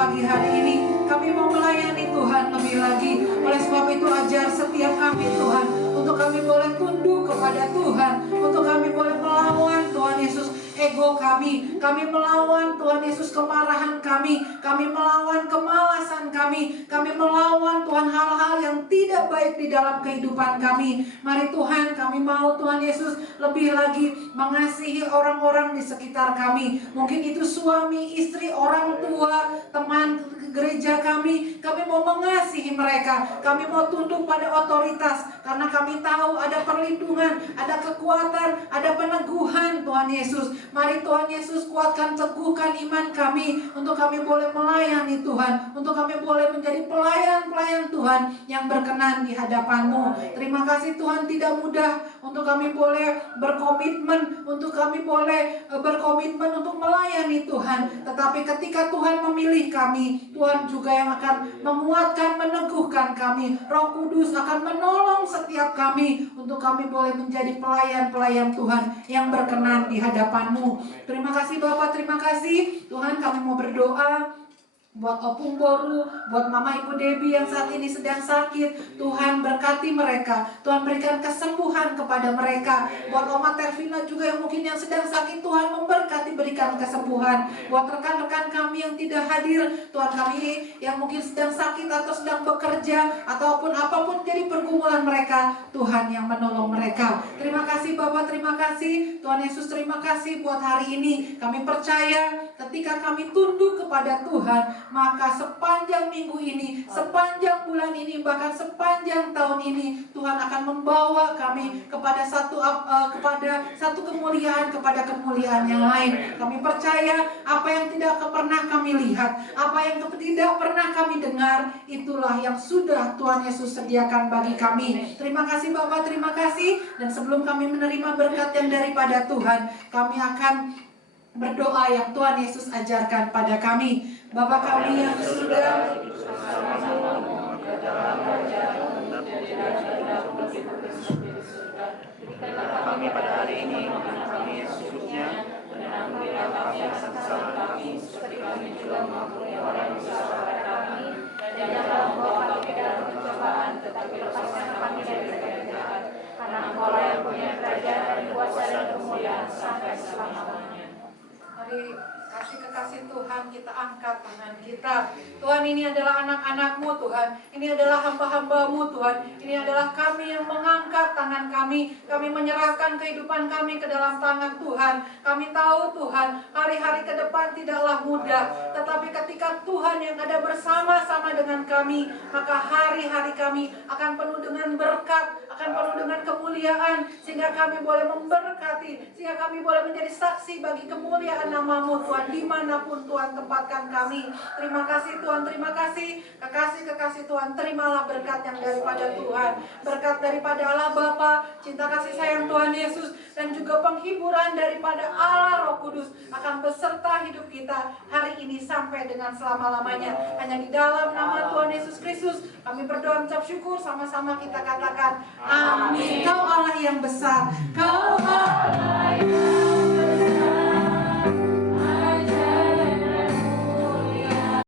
pagi hari ini. Kami mau melayani Tuhan lebih lagi. Oleh sebab itu ajar setiap kami Tuhan, untuk kami boleh tunduk kepada Tuhan, untuk kami boleh melawan Tuhan Yesus ego kami melawan Tuhan Yesus kemarahan kami melawan kemalasan kami melawan Tuhan hal-hal yang tidak baik di dalam kehidupan kami. Mari Tuhan, kami mau Tuhan Yesus lebih lagi mengasihi orang-orang di sekitar kami. Mungkin itu suami, istri, orang tua, teman gereja kami mau mengasihi mereka. Kami mau tunduk pada otoritas, karena kami tahu ada perlindungan, ada kekuatan, ada peneguhan Tuhan Yesus. Mari Tuhan Yesus kuatkan, teguhkan iman kami, untuk kami boleh melayani Tuhan, untuk kami boleh menjadi pelayan-pelayan Tuhan yang berkenan di hadapan-Mu. Terima kasih Tuhan, tidak mudah untuk kami boleh berkomitmen, untuk melayani Tuhan. Tetapi ketika Tuhan memilih kami, Tuhan juga yang akan menguatkan, meneguhkan kami. Roh Kudus akan menolong setiap kami, untuk kami boleh menjadi pelayan-pelayan Tuhan yang berkenan di hadapan-Mu. Terima kasih Bapak, terima kasih Tuhan. Kami mau berdoa buat Opung Boru, buat Mama Ibu Debbie yang saat ini sedang sakit. Tuhan berkati mereka, Tuhan berikan kesembuhan kepada mereka. Buat Oma Tervina juga yang mungkin yang sedang sakit, Tuhan memberkati, berikan kesembuhan. Buat rekan-rekan kami yang tidak hadir, Tuhan kami yang mungkin sedang sakit atau sedang bekerja, ataupun apapun jadi pergumulan mereka, Tuhan yang menolong mereka. Terima kasih Bapak, terima kasih Tuhan Yesus, terima kasih buat hari ini. Kami percaya ketika kami tunduk kepada Tuhan, maka sepanjang minggu ini, sepanjang bulan ini, bahkan sepanjang tahun ini, Tuhan akan membawa kami kepada satu kemuliaan, kepada kemuliaan yang lain. Kami percaya apa yang tidak pernah kami lihat, apa yang tidak pernah kami dengar, itulah yang sudah Tuhan Yesus sediakan bagi kami. Terima kasih Bapak, terima kasih. Dan sebelum kami menerima berkat yang daripada Tuhan, kami akan berdoa yang Tuhan Yesus ajarkan pada kami. Bapa kami yang di surga, kami pada hari ini, kami khususnya mengampuni kami atas kesalahan kami, seperti kami juga mengampuni orang yang bersalah kami, dan janganlah membawa kami dalam pencobaan, tetapi lepaskan kami dari yang jahat, karena Engkau yang punya kerajaan dan kuasa dan kemuliaan sampai selama-lamanya. Mari kasih Tuhan, kita angkat tangan kita. Tuhan, ini adalah anak-anak-Mu Tuhan, ini adalah hamba-hamba-Mu Tuhan, ini adalah kami yang mengangkat tangan kami. Kami menyerahkan kehidupan kami ke dalam tangan Tuhan. Kami tahu Tuhan, hari-hari ke depan tidaklah mudah, tetapi ketika Tuhan yang ada bersama-sama dengan kami, maka hari-hari kami akan penuh dengan berkat, akan penuh dengan kemuliaan, sehingga kami boleh memberkati, sehingga kami boleh menjadi saksi bagi kemuliaan nama-Mu Tuhan, dimanapun Tuhan tempatkan kami. Terima kasih Tuhan, terima kasih. Kekasih-kekasih Tuhan, terimalah berkat yang daripada Tuhan, berkat daripada Allah Bapa, cinta kasih sayang Tuhan Yesus, dan juga penghiburan daripada Allah Roh Kudus akan beserta hidup kita hari ini sampai dengan selama-lamanya. Hanya di dalam nama Tuhan Yesus Kristus kami berdoa, mengucap syukur, sama-sama kita katakan amin. Kau Allah yang besar, Kau